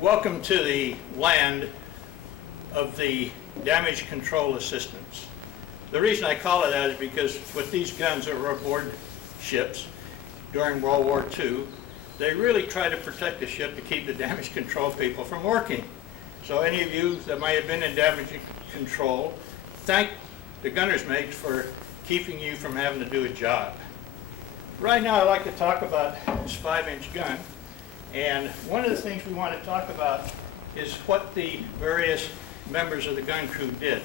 Welcome to the land of the damage control assistance. The reason I call it that is because with these guns that were aboard ships during World War II, they really tried to protect the ship to keep the damage control people from working. So any of you that might have been in damage control, thank the gunner's mates for keeping you from having to do a job. Right now I'd like to talk about this 5-inch gun. And one of the things we want to talk about is what the various members of the gun crew did.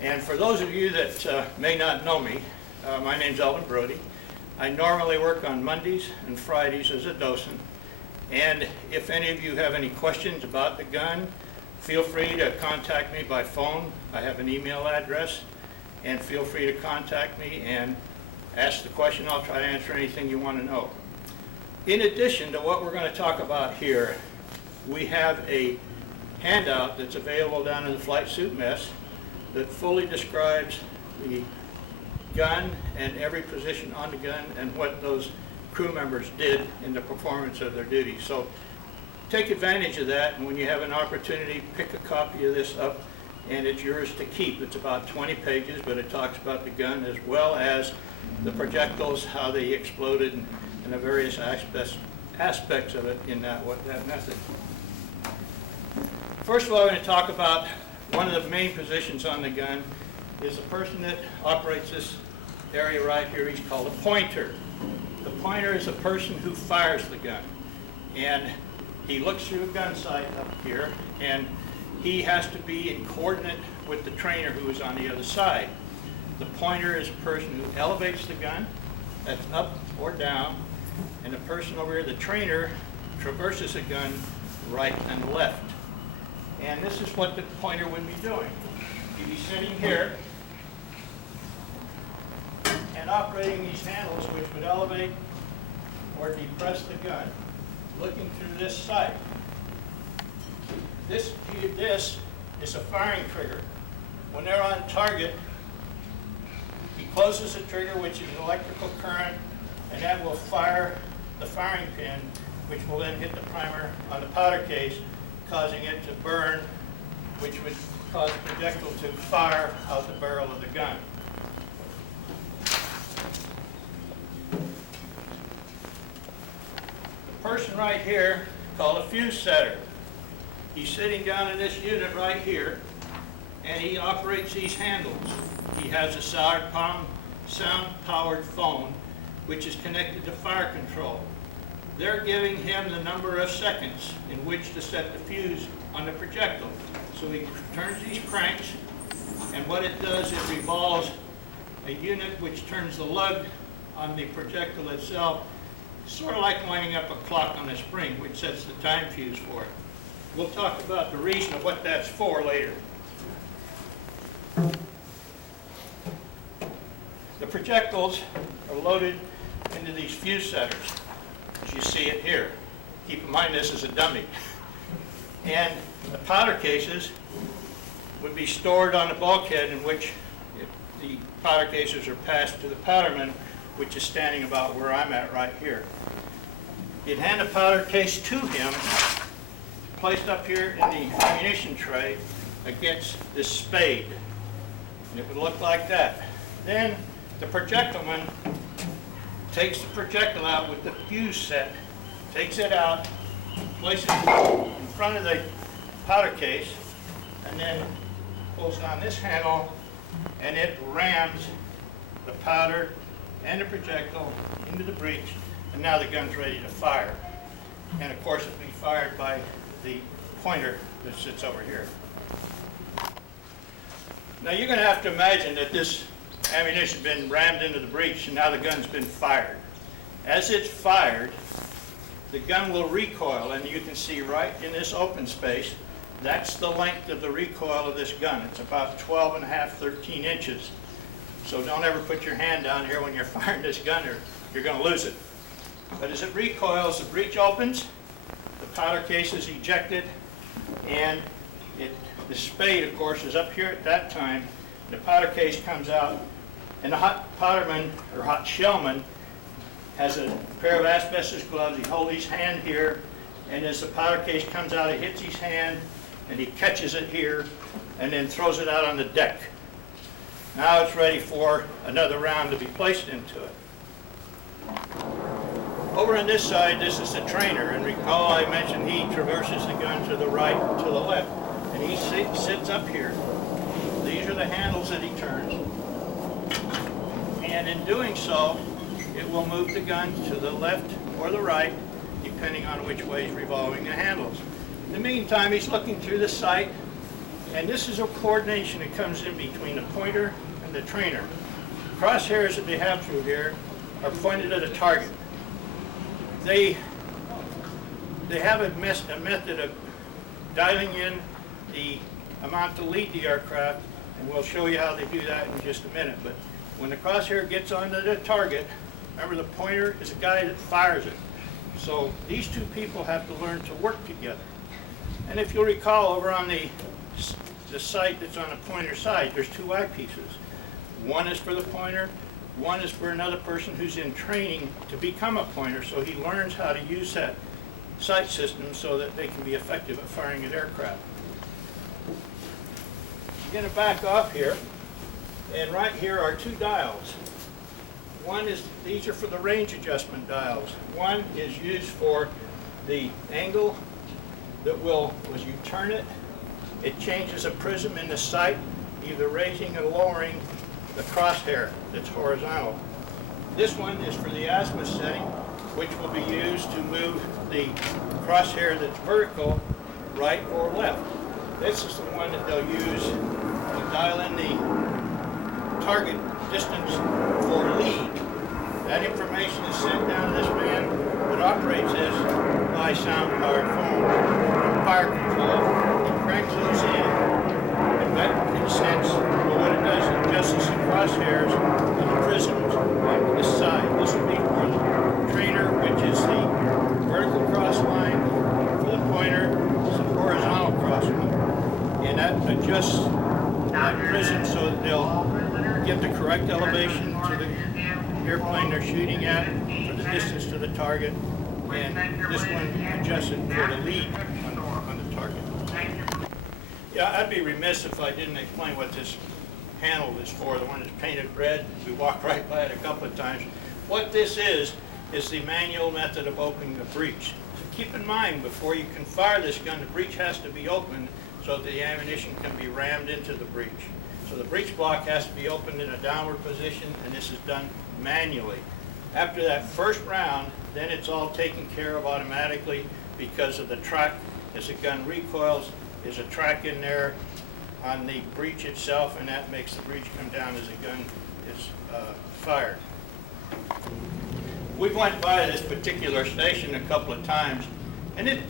And for those of you that may not know me, my name's Eldon Brody. I normally work on Mondays and Fridays as a docent. And if any of you have any questions about the gun, feel free to contact me by phone. I have an email address, and feel free to contact me and ask the question. I'll try to answer anything you want to know. In addition to what we're going to talk about here, we have a handout that's available down in the flight suit mess that fully describes the gun and every position on the gun and what those crew members did in the performance of their duties. So take advantage of that, and when you have an opportunity, pick a copy of this up, and it's yours to keep. It's about 20 pages, but it talks about the gun as well as the projectiles, how they exploded, and the various aspects of it in that method. First of all, I'm going to talk about one of the main positions on the gun is the person that operates this area right here. He's called a pointer. The pointer is the person who fires the gun. And he looks through a gun sight up here, and he has to be in coordinate with the trainer who is on the other side. The pointer is a person who elevates the gun, that's up or down, and the person over here, the trainer, traverses the gun right and left. And this is what the pointer would be doing. He'd be sitting here and operating these handles, which would elevate or depress the gun, looking through this sight. This is a firing trigger. When they're on target, he closes the trigger, which is an electrical current, and that will fire the firing pin, which will then hit the primer on the powder case, causing it to burn, which would cause the projectile to fire out the barrel of the gun. The person right here, called a fuse setter. He's sitting down in this unit right here, and he operates these handles. He has a sound-powered phone, which is connected to fire control. They're giving him the number of seconds in which to set the fuse on the projectile. So he turns these cranks, and what it does, it revolves a unit which turns the lug on the projectile itself, sort of like winding up a clock on a spring, which sets the time fuse for it. We'll talk about the reason of what that's for later. The projectiles are loaded into these fuse setters, as you see it here. Keep in mind this is a dummy. And the powder cases would be stored on the bulkhead, in which the powder cases are passed to the powderman, which is standing about where I'm at right here. You'd hand a powder case to him, placed up here in the ammunition tray against this spade. And it would look like that. Then the projectileman takes the projectile out with the fuse set, takes it out, places it in front of the powder case, and then pulls down this handle, and it rams the powder and the projectile into the breech, and now the gun's ready to fire. And of course it'll be fired by the pointer that sits over here. Now you're going to have to imagine that this ammunition has been rammed into the breech, and now the gun's been fired. As it's fired, the gun will recoil, and you can see right in this open space, that's the length of the recoil of this gun. It's about 12 and a half, 13 inches. So don't ever put your hand down here when you're firing this gun, or you're going to lose it. But as it recoils, the breech opens, the powder case is ejected, and the spade, of course, is up here at that time. The powder case comes out, and the hot powderman, or hot shellman, has a pair of asbestos gloves. He holds his hand here, and as the powder case comes out, it hits his hand, and he catches it here, and then throws it out on the deck. Now it's ready for another round to be placed into it. Over on this side, this is the trainer, and recall I mentioned he traverses the gun to the right and to the left, and he sits up here. These are the handles that he turns, and in doing so, it will move the gun to the left or the right, depending on which way he's revolving the handles. In the meantime, he's looking through the sight, and this is a coordination that comes in between the pointer and the trainer. Crosshairs that they have through here are pointed at a target. They have a method of dialing in the amount to lead the aircraft, and we'll show you how they do that in just a minute. But when the crosshair gets onto the target, remember the pointer is the guy that fires it. So these two people have to learn to work together. And if you'll recall, over on the sight that's on the pointer side, there's two eyepieces. One is for the pointer, one is for another person who's in training to become a pointer, so he learns how to use that sight system so that they can be effective at firing at aircraft. I'm going to back off here, and right here are two dials. One is, these are for the range adjustment dials. One is used for the angle that will, as you turn it, it changes a prism in the sight, either raising or lowering the crosshair that's horizontal. This one is for the azimuth setting, which will be used to move the crosshair that's vertical, right or left. This is the one that they'll use to dial in the target distance for lead. That information is sent down to this man that operates this by sound-powered phone and fire control. He cranks those in, and that, in a sense, what it does, it adjusts the crosshairs and the prisms on this side. This would be for the trainer, which is the vertical cross line. For the pointer, it's the horizontal cross line. And that adjusts that prism so that they'll get the correct elevation to the airplane they're shooting at, or the distance to the target, and this one adjusts it for the lead on the target. Yeah, I'd be remiss if I didn't explain what this handle is for, the one that's painted red. We walked right by it a couple of times. What this is the manual method of opening the breech. So keep in mind, before you can fire this gun, the breech has to be opened so that the ammunition can be rammed into the breech. So the breech block has to be opened in a downward position, and this is done manually. After that first round, then it's all taken care of automatically because of the track. As the gun recoils, there's a track in there on the breech itself, and that makes the breech come down as the gun is fired. We went by this particular station a couple of times, and it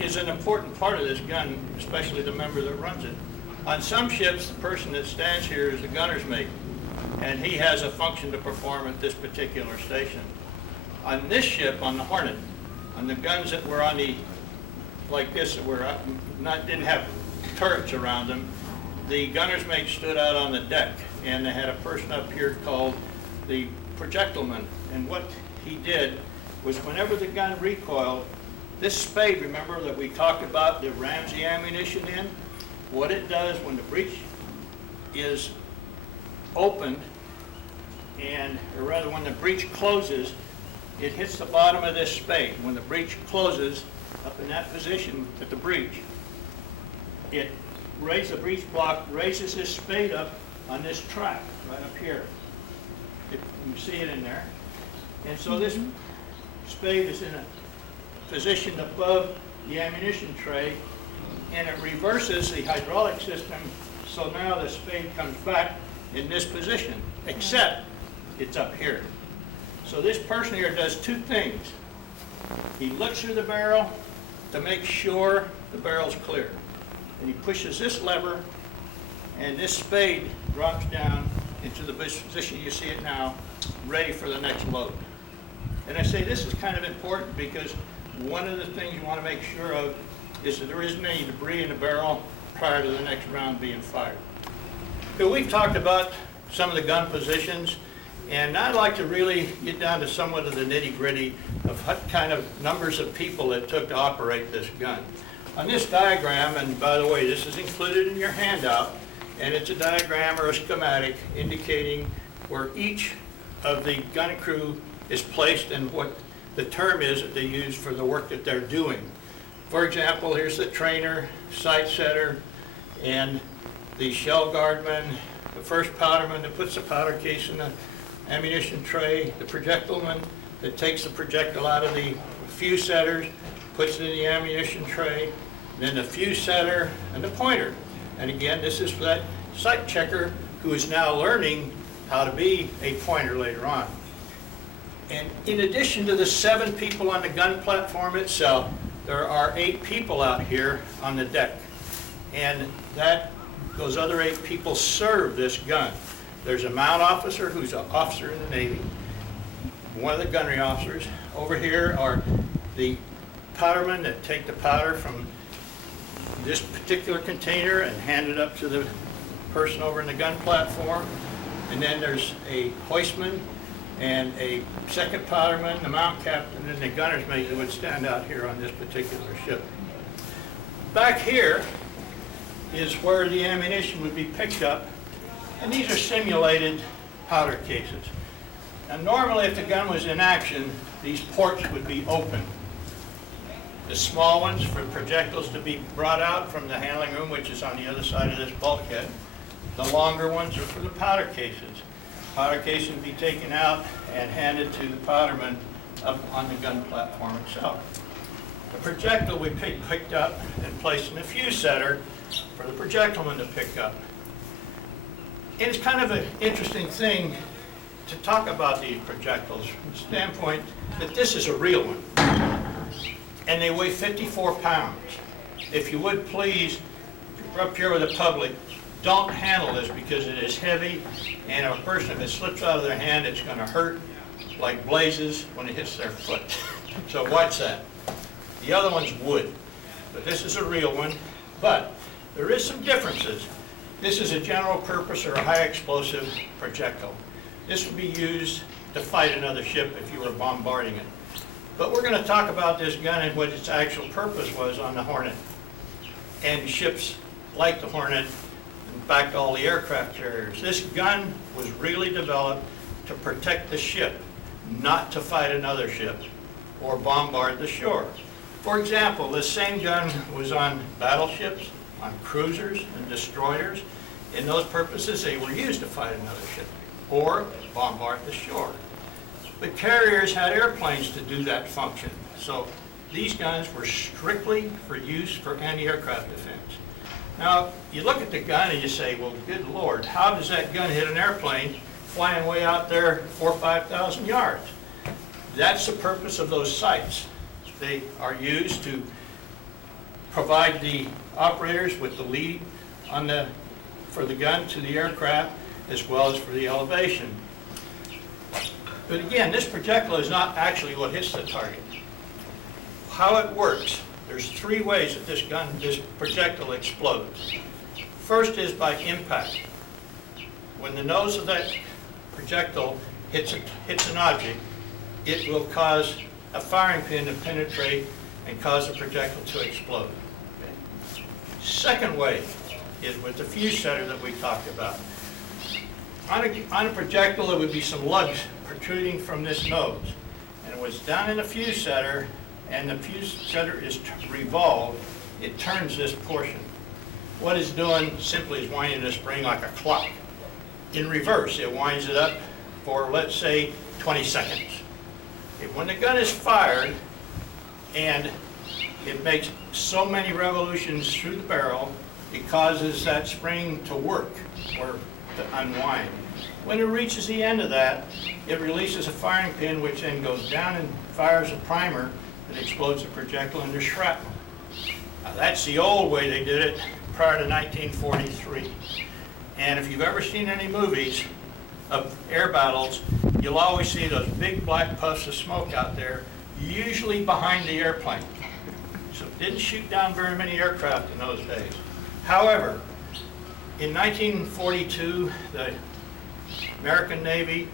is an important part of this gun, especially the member that runs it. On some ships, the person that stands here is the gunner's mate, and he has a function to perform at this particular station. On this ship, on the Hornet, on the guns that were on the, like this, that were didn't have turrets around them, the gunner's mate stood out on the deck, and they had a person up here called the projectileman. And what he did was, whenever the gun recoiled, this spade, remember, that we talked about that rams the ammunition in, what it does when the breech is opened, or rather when the breech closes, it hits the bottom of this spade. When the breech closes up in that position at the breech, the breech block raises this spade up on this track right up here. You can see it in there. And so this spade is in a position above the ammunition tray, and it reverses the hydraulic system, so now the spade comes back in this position, except it's up here. So this person here does two things. He looks through the barrel to make sure the barrel's clear, and he pushes this lever, and this spade drops down into the position you see it now, ready for the next load. And I say this is kind of important because one of the things you want to make sure of is that there isn't any debris in the barrel prior to the next round being fired. So we've talked about some of the gun positions, And I'd like to really get down to somewhat of the nitty-gritty of what kind of numbers of people it took to operate this gun. On this diagram, and by the way, this is included in your handout, and it's a diagram or a schematic indicating where each of the gun crew is placed and what the term is that they use for the work that they're doing. For example, here's the trainer, sight setter, and the shell guardman, the first powderman that puts the powder case in the ammunition tray, the projectileman that takes the projectile out of the fuse setters, puts it in the ammunition tray, then the fuse setter and the pointer. And again, this is for that sight checker who is now learning how to be a pointer later on. And in addition to the 7 people on the gun platform itself, there are 8 people out here on the deck. And those other 8 people serve this gun. There's a mount officer who's an officer in the Navy, one of the gunnery officers. Over here are the powdermen that take the powder from this particular container and hand it up to the person over in the gun platform. And then there's a hoistman and a second powderman, the mount captain, and the gunner's mate that would stand out here on this particular ship. Back here is where the ammunition would be picked up, and these are simulated powder cases. Now normally if the gun was in action, these ports would be open. The small ones for projectiles to be brought out from the handling room, which is on the other side of this bulkhead. The longer ones are for the powder cases. Powder case would be taken out and handed to the powderman up on the gun platform itself. The projectile would be picked up and placed in a fuse setter for the projectileman to pick up. And it's kind of an interesting thing to talk about these projectiles from the standpoint that this is a real one. And they weigh 54 pounds. If you would please, up here with the public, don't handle this because it is heavy, and a person, if it slips out of their hand, it's going to hurt like blazes when it hits their foot. So watch that. The other one's wood, but this is a real one. But there is some differences. This is a general purpose or a high explosive projectile. This would be used to fight another ship if you were bombarding it. But we're going to talk about this gun and what its actual purpose was on the Hornet. And ships like the Hornet, in fact all the aircraft carriers. This gun was really developed to protect the ship, not to fight another ship or bombard the shore. For example, this same gun was on battleships, on cruisers and destroyers. In those purposes, they were used to fight another ship or bombard the shore. But carriers had airplanes to do that function. So these guns were strictly for use for anti-aircraft defense. Now, you look at the gun and you say, well, good Lord, how does that gun hit an airplane flying way out there 4,000 or 5,000 yards? That's the purpose of those sights. They are used to provide the operators with the lead for the gun to the aircraft as well as for the elevation. But again, this projectile is not actually what hits the target. How it works, there's 3 ways that this projectile explodes. First is by impact. When the nose of that projectile hits an object, it will cause a firing pin to penetrate and cause the projectile to explode. Okay. Second way is with the fuse setter that we talked about. On a projectile, there would be some lugs protruding from this nose. And it was down in the fuse setter, and the fuse setter is revolved. It turns this portion. What it's doing simply is winding the spring like a clock. In reverse, it winds it up for, let's say, 20 seconds. When the gun is fired, and it makes so many revolutions through the barrel, it causes that spring to work or to unwind. When it reaches the end of that, it releases a firing pin which then goes down and fires a primer that explodes the projectile into shrapnel. Now that's the old way they did it prior to 1943. And if you've ever seen any movies of air battles, you'll always see those big black puffs of smoke out there, usually behind the airplane. So it didn't shoot down very many aircraft in those days. However, in 1942, the American Navy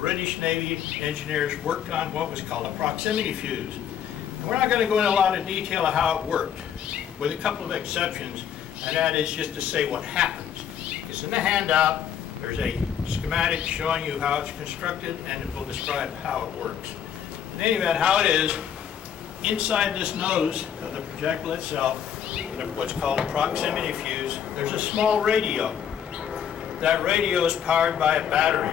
British Navy engineers worked on what was called a proximity fuse. And we're not going to go into a lot of detail of how it worked, with a couple of exceptions, and that is just to say what happens. Because in the handout, there's a schematic showing you how it's constructed, and it will describe how it works. In any event, how it is, inside this nose of the projectile itself, what's called a proximity fuse, there's a small radio. That radio is powered by a battery.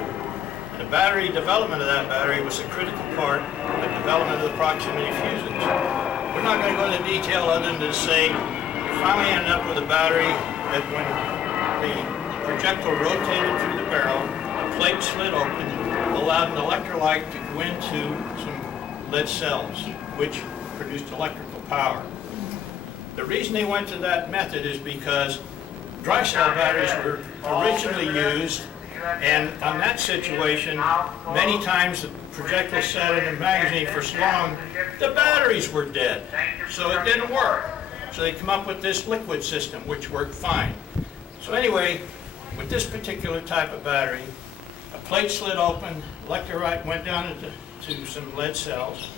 And the battery development of that battery was a critical part of the development of the proximity fuses. We're not going to go into detail other than to say we finally ended up with a battery that when the projectile rotated through the barrel, the plate slid open, allowed an electrolyte to go into some lead cells, which produced electrical power. The reason they went to that method is because dry cell batteries were originally used, and on that situation, many times the projectile sat in the magazine for so long, the batteries were dead, so it didn't work. So they come up with this liquid system, which worked fine. So anyway, with this particular type of battery, a plate slid open, electrolyte went down into some lead cells,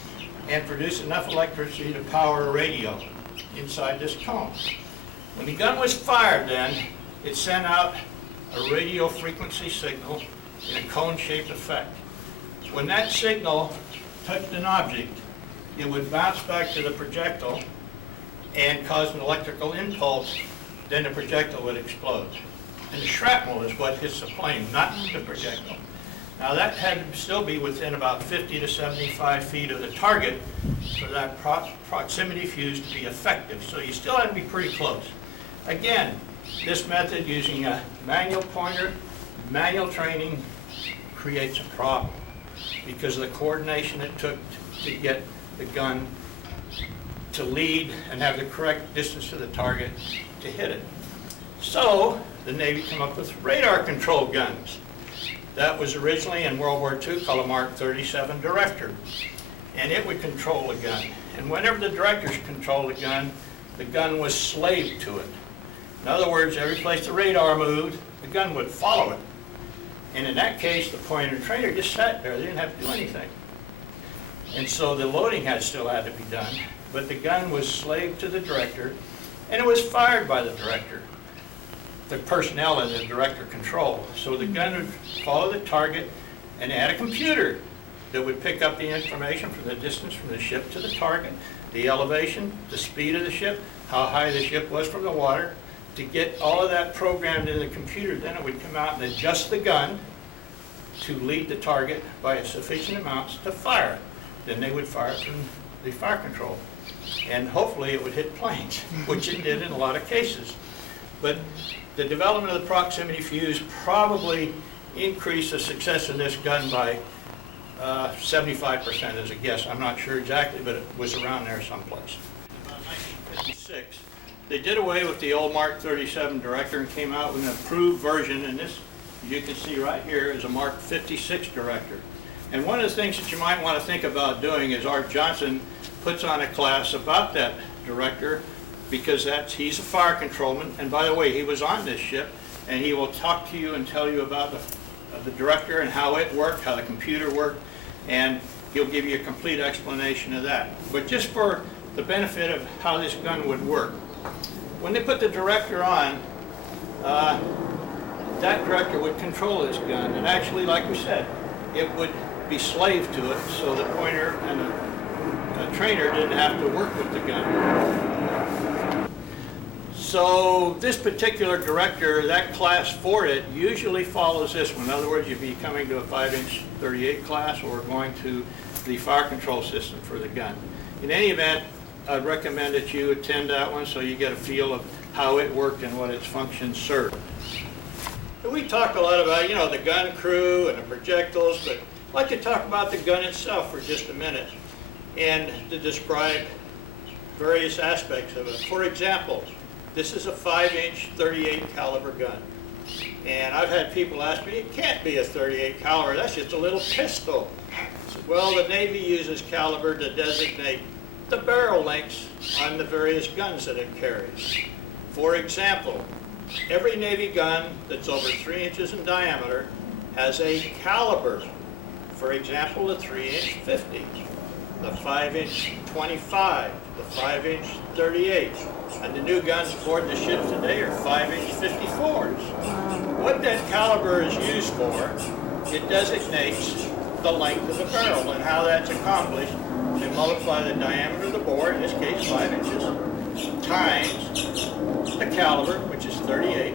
and produced enough electricity to power a radio inside this cone. When the gun was fired then, it sent out a radio frequency signal in a cone-shaped effect. When that signal touched an object, it would bounce back to the projectile and cause an electrical impulse, then the projectile would explode. And the shrapnel is what hits the plane, not the projectile. Now that had to still be within about 50 to 75 feet of the target for that proximity fuse to be effective. So you still had to be pretty close. Again, this method using a manual pointer, manual training, creates a problem because of the coordination it took to get the gun to lead and have the correct distance to the target to hit it. So the Navy came up with radar control guns. That was originally in World War II called a Mark 37 director, and it would control the gun. And whenever the directors controlled the gun was slave to it. In other words, every place the radar moved, the gun would follow it. And in that case, the pointer trainer just sat there. They didn't have to do anything. And so the loading still had to be done, but the gun was slave to the director, and it was fired by the director, the personnel in the director control. So the gun would follow the target, and they had a computer that would pick up the information from the distance from the ship to the target, the elevation, the speed of the ship, how high the ship was from the water. To get all of that programmed in the computer, then it would come out and adjust the gun to lead the target by sufficient amounts to fire it. Then they would fire it from the fire control. And hopefully it would hit planes, which it did in a lot of cases. But the development of the proximity fuse probably increased the success of this gun by 75% as a guess. I'm not sure exactly, but it was around there someplace. In 1956, they did away with the old Mark 37 director and came out with an improved version, and this, you can see right here, is a Mark 56 director. And one of the things that you might want to think about doing is Art Johnson puts on a class about that director, because he's a fire controlman, and by the way, he was on this ship, and he will talk to you and tell you about the director and how it worked, how the computer worked, and he'll give you a complete explanation of that. But just for the benefit of how this gun would work, when they put the director on, that director would control this gun, and actually, like we said, it would be slave to it, so the pointer and the trainer didn't have to work with the gun. So this particular director, that class for it, usually follows this one. In other words, you'd be coming to a 5-inch 38 class or going to the fire control system for the gun. In any event, I'd recommend that you attend that one so you get a feel of how it worked and what its functions served. We talk a lot about, the gun crew and the projectiles, but I'd like to talk about the gun itself for just a minute and to describe various aspects of it. For example, this is a 5-inch 38 caliber gun. And I've had people ask me, it can't be a 38 caliber, that's just a little pistol. I said, well, the Navy uses caliber to designate the barrel lengths on the various guns that it carries. For example, every Navy gun that's over 3 inches in diameter has a caliber For example, the 3-inch 50, the 5-inch 25, the 5-inch 38, and the new guns aboard the ship today are 5-inch 54s. What that caliber is used for, it designates the length of the barrel, and how that's accomplished. You multiply the diameter of the bore, in this case 5 inches, times the caliber, which is 38.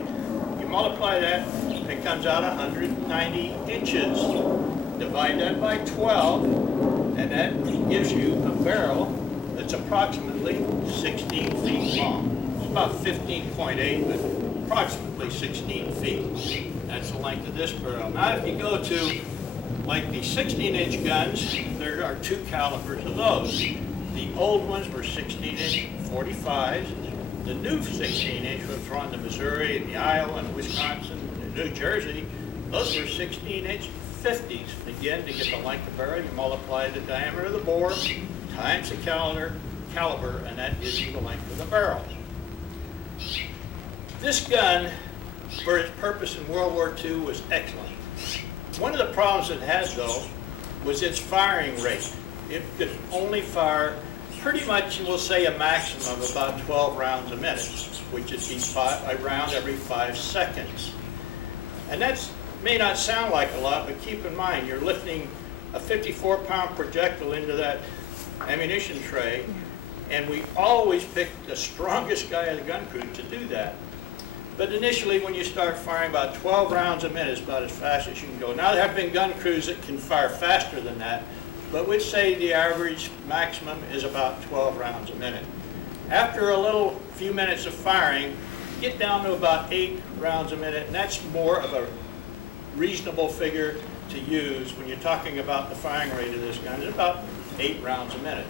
You multiply that, it comes out 190 inches. Divide that by 12, and that gives you a barrel that's approximately 16 feet long. It's about 15.8, but approximately 16 feet. That's the length of this barrel. Now if you go to like the 16-inch guns, there are two calibers of those. The old ones were 16-inch 45s. The new 16-inch was from the Missouri and the Iowa and Wisconsin and New Jersey. Those were 16-inch 50s. Again, to get the length of the barrel, you multiply the diameter of the bore times the caliber, and that gives you the length of the barrel. This gun, for its purpose in World War II, was excellent. One of the problems it had, though, was its firing rate. It could only fire pretty much, we'll say, a maximum of about 12 rounds a minute, which is a round every 5 seconds. And that may not sound like a lot, but keep in mind, you're lifting a 54-pound projectile into that ammunition tray, and we always pick the strongest guy of the gun crew to do that. But initially, when you start firing about 12 rounds a minute, it's about as fast as you can go. Now, there have been gun crews that can fire faster than that, but we'd say the average maximum is about 12 rounds a minute. After a few minutes of firing, you get down to about 8 rounds a minute, and that's more of a reasonable figure to use when you're talking about the firing rate of this gun. It's about 8 rounds a minute.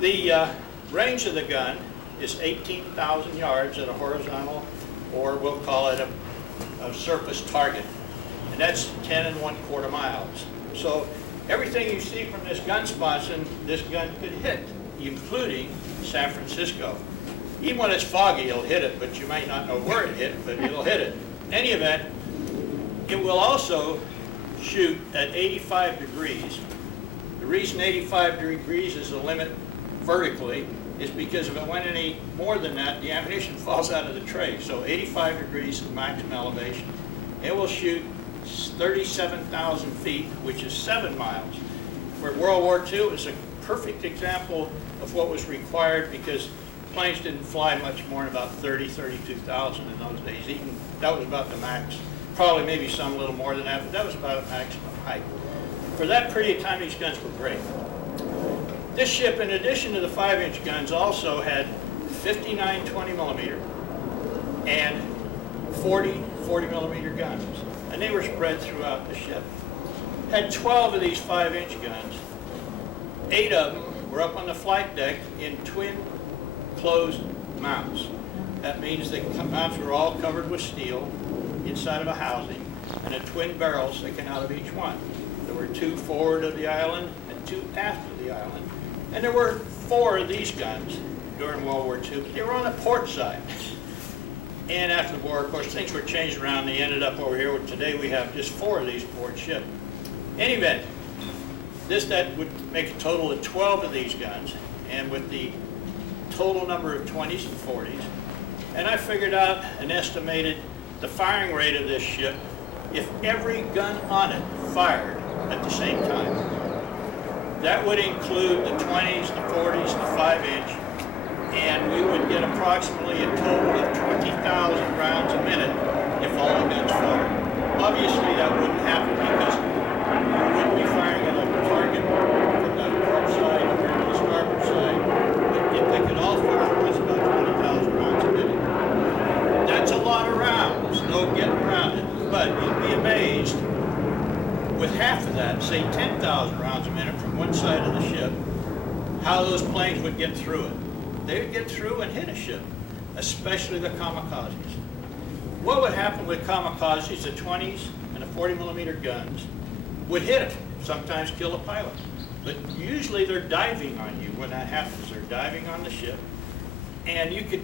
The range of the gun is 18,000 yards at a horizontal, or we'll call it a surface target. And that's 10 1/4 miles. So everything you see from this gun sponson, this gun could hit, including San Francisco. Even when it's foggy, it'll hit it, but you might not know where it hit, but it'll hit it. In any event, it will also shoot at 85 degrees. The reason 85 degrees is the limit vertically is because if it went any more than that, the ammunition falls out of the tray. So 85 degrees is maximum elevation. It will shoot 37,000 feet, which is 7 miles. For World War II, it was a perfect example of what was required because planes didn't fly much more than about 32,000 in those days. Even that was about the max. Probably maybe some a little more than that, but that was about a maximum height. For that period of time, these guns were great. This ship, in addition to the 5-inch guns, also had 59 20mm and 40 40mm guns, and they were spread throughout the ship. Had 12 of these 5-inch guns. 8 of them were up on the flight deck in twin closed mounts. That means the mounts were all covered with steel inside of a housing, and a twin barrel sticking out of each one. There were 2 forward of the island and 2 aft of the island. And there were 4 of these guns during World War II, but they were on the port side. And after the war, of course, things were changed around. They ended up over here. Today we have just 4 of these aboard ship. In any event, that would make a total of 12 of these guns, and with the total number of 20s and 40s. And I figured out and estimated the firing rate of this ship if every gun on it fired at the same time. That would include the 20s, the 40s, the 5-inch, and we would get approximately a total of 20,000 rounds a minute if all the guns fired. Obviously, that wouldn't happen because you wouldn't be firing at a target from the port side or the starboard side. But if they could all fire at once, about 20,000 rounds a minute. That's a lot of rounds, no getting around it. But you'd be amazed, with half of that, say 10,000 rounds a minute from one side of the ship, how those planes would get through it. They would get through and hit a ship, especially the kamikazes. What would happen with kamikazes, the 20s and the 40mm guns, would hit them, sometimes kill a pilot. But usually they're diving on you when that happens. They're diving on the ship, and you could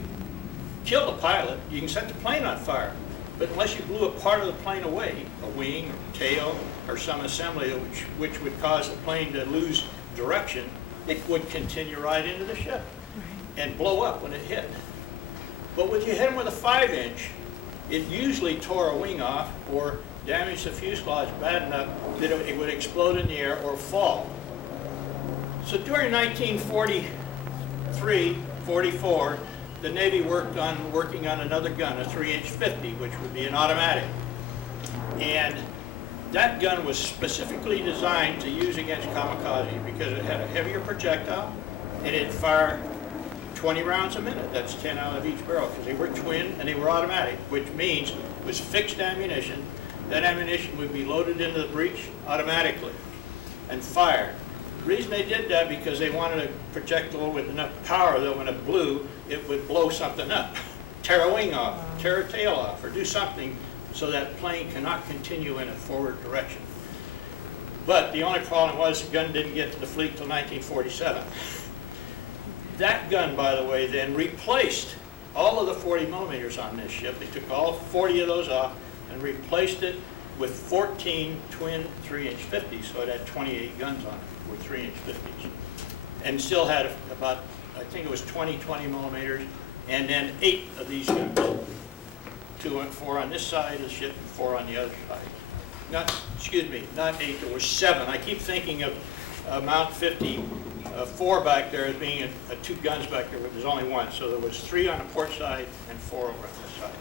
kill the pilot, you can set the plane on fire. But unless you blew a part of the plane away, a wing or tail, or some assembly which would cause the plane to lose direction, it would continue right into the ship and blow up when it hit. But when you hit them with a 5-inch, it usually tore a wing off or damaged the fuselage bad enough that it would explode in the air or fall. So during 1943, 44, the Navy working on another gun, a 3-inch 50, which would be an automatic. And that gun was specifically designed to use against kamikaze because it had a heavier projectile and it'd fire 20 rounds a minute. That's 10 out of each barrel because they were twin and they were automatic, which means it was fixed ammunition. That ammunition would be loaded into the breech automatically and fired. The reason they did that because they wanted a projectile with enough power that when it blew, it would blow something up, tear a wing off, tear a tail off, or do something so that plane cannot continue in a forward direction. But the only problem was the gun didn't get to the fleet until 1947. That gun, by the way, then replaced all of the 40 millimeters on this ship. They took all 40 of those off and replaced it with 14 twin 3-inch 50s, so it had 28 guns on it with 3-inch 50s. And still had about, I think it was 20 millimeters, and then 8 of these guns. 2 and 4 on this side of the ship and 4 on the other side. Not 8, there were 7. I keep thinking of Mount 50, 4 back there as being 2 guns back there, but there's only 1. So there was 3 on the port side and 4 over on this side.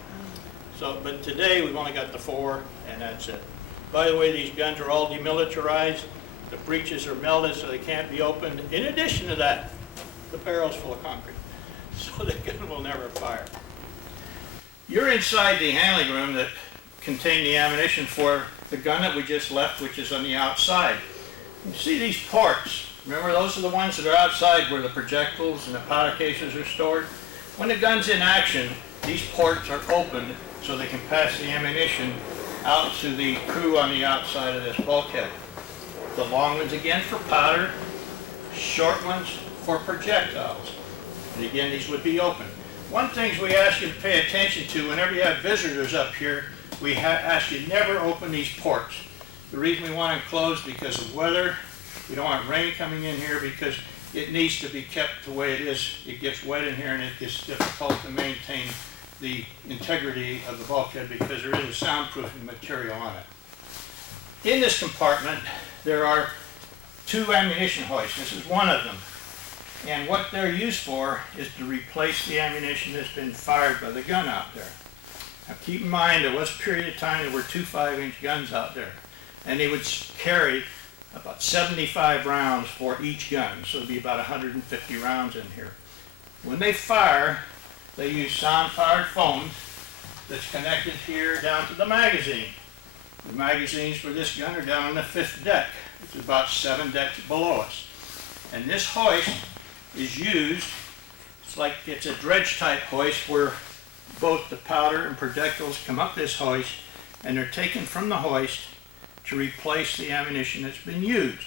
So, but today we've only got the 4 and that's it. By the way, these guns are all demilitarized. The breeches are melted so they can't be opened. In addition to that, the barrel's full of concrete, so the gun will never fire. You're inside the handling room that contained the ammunition for the gun that we just left, which is on the outside. You see these ports. Remember, those are the ones that are outside where the projectiles and the powder cases are stored. When the gun's in action, these ports are opened so they can pass the ammunition out to the crew on the outside of this bulkhead. The long ones again for powder, short ones for projectiles. And again, these would be open. One thing we ask you to pay attention to whenever you have visitors up here, we ask you never open these ports. The reason we want them closed because of weather. We don't want rain coming in here because it needs to be kept the way it is. It gets wet in here and it gets difficult to maintain the integrity of the bulkhead because there is a soundproofing material on it. In this compartment, there are 2 ammunition hoists. This is one of them. And what they're used for is to replace the ammunition that's been fired by the gun out there. Now keep in mind, there was a period of time there were 2 5-inch guns out there. And they would carry about 75 rounds for each gun. So it'd be about 150 rounds in here. When they fire, they use sound-powered foam that's connected here down to the magazine. The magazines for this gun are down on the 5th deck. It's about 7 decks below us. And this hoist is used, it's a dredge type hoist where both the powder and projectiles come up this hoist and they're taken from the hoist to replace the ammunition that's been used.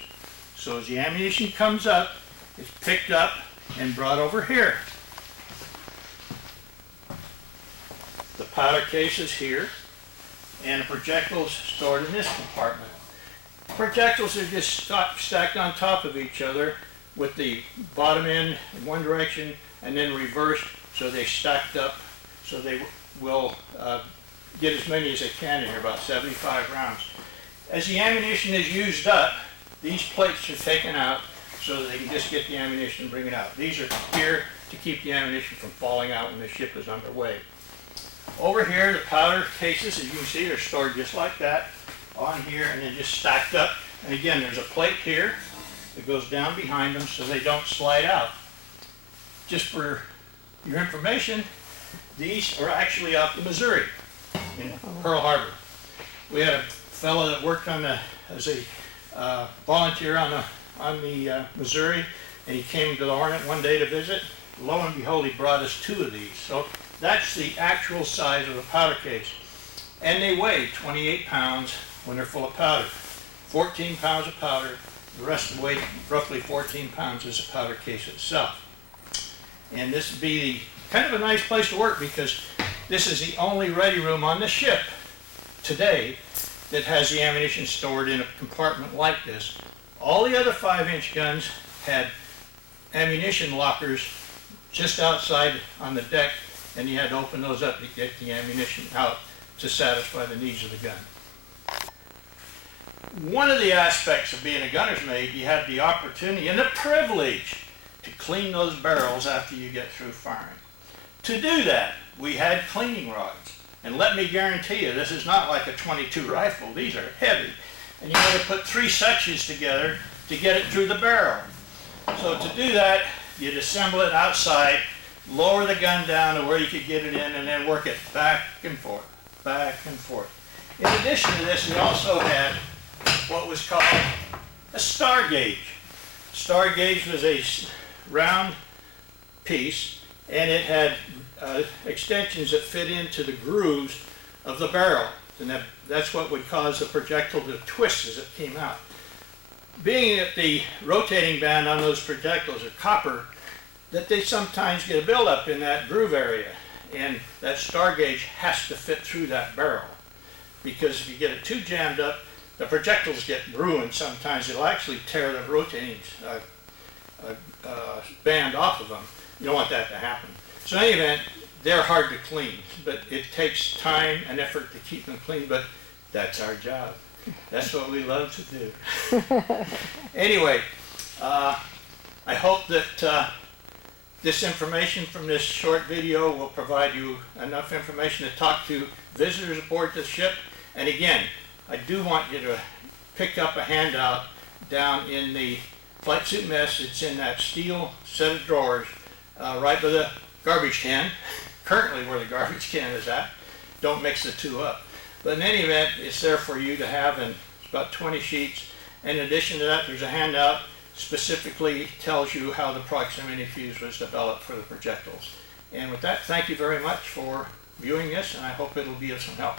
So as the ammunition comes up, it's picked up and brought over here. The powder case is here and the projectiles stored in this compartment. Projectiles are just stacked on top of each other with the bottom end in one direction and then reversed so they stacked up so they will get as many as they can in here, about 75 rounds. As the ammunition is used up, these plates are taken out so that they can just get the ammunition and bring it out. These are here to keep the ammunition from falling out when the ship is underway. Over here, the powder cases, as you can see, they're stored just like that on here and then just stacked up. And again, there's a plate here that goes down behind them so they don't slide out. Just for your information, these are actually off the Missouri in Pearl Harbor. We had a fellow that worked on as a volunteer on the Missouri, and he came to the Hornet one day to visit. Lo and behold, he brought us 2 of these. So that's the actual size of the powder case. And they weigh 28 pounds when they're full of powder. 14 pounds of powder, the rest of the weight, roughly 14 pounds, is the powder case itself. And this would be kind of a nice place to work because this is the only ready room on the ship today that has the ammunition stored in a compartment like this. All the other 5-inch guns had ammunition lockers just outside on the deck, and you had to open those up to get the ammunition out to satisfy the needs of the gun. One of the aspects of being a gunner's mate, you have the opportunity and the privilege to clean those barrels after you get through firing. To do that, we had cleaning rods. And let me guarantee you, this is not like a .22 rifle. These are heavy. And you had to put 3 sections together to get it through the barrel. So to do that, you'd assemble it outside, lower the gun down to where you could get it in, and then work it back and forth, back and forth. In addition to this, we also had what was called a star gauge. Star gauge was a round piece, and it had extensions that fit into the grooves of the barrel, and that's what would cause the projectile to twist as it came out. Being that the rotating band on those projectiles are copper, that they sometimes get a buildup in that groove area, and that star gauge has to fit through that barrel, because if you get it too jammed up, the projectiles get ruined sometimes. It'll actually tear the rotating band off of them. You don't want that to happen. So in any event, they're hard to clean, but it takes time and effort to keep them clean, but that's our job. That's what we love to do. Anyway, I hope that this information from this short video will provide you enough information to talk to visitors aboard the ship. And again, I do want you to pick up a handout down in the flight suit mess. It's in that steel set of drawers right by the garbage can, currently where the garbage can is at. Don't mix the two up. But in any event, it's there for you to have, and it's about 20 sheets. In addition to that, there's a handout specifically tells you how the proximity fuse was developed for the projectiles. And with that, thank you very much for viewing this, and I hope it'll be of some help.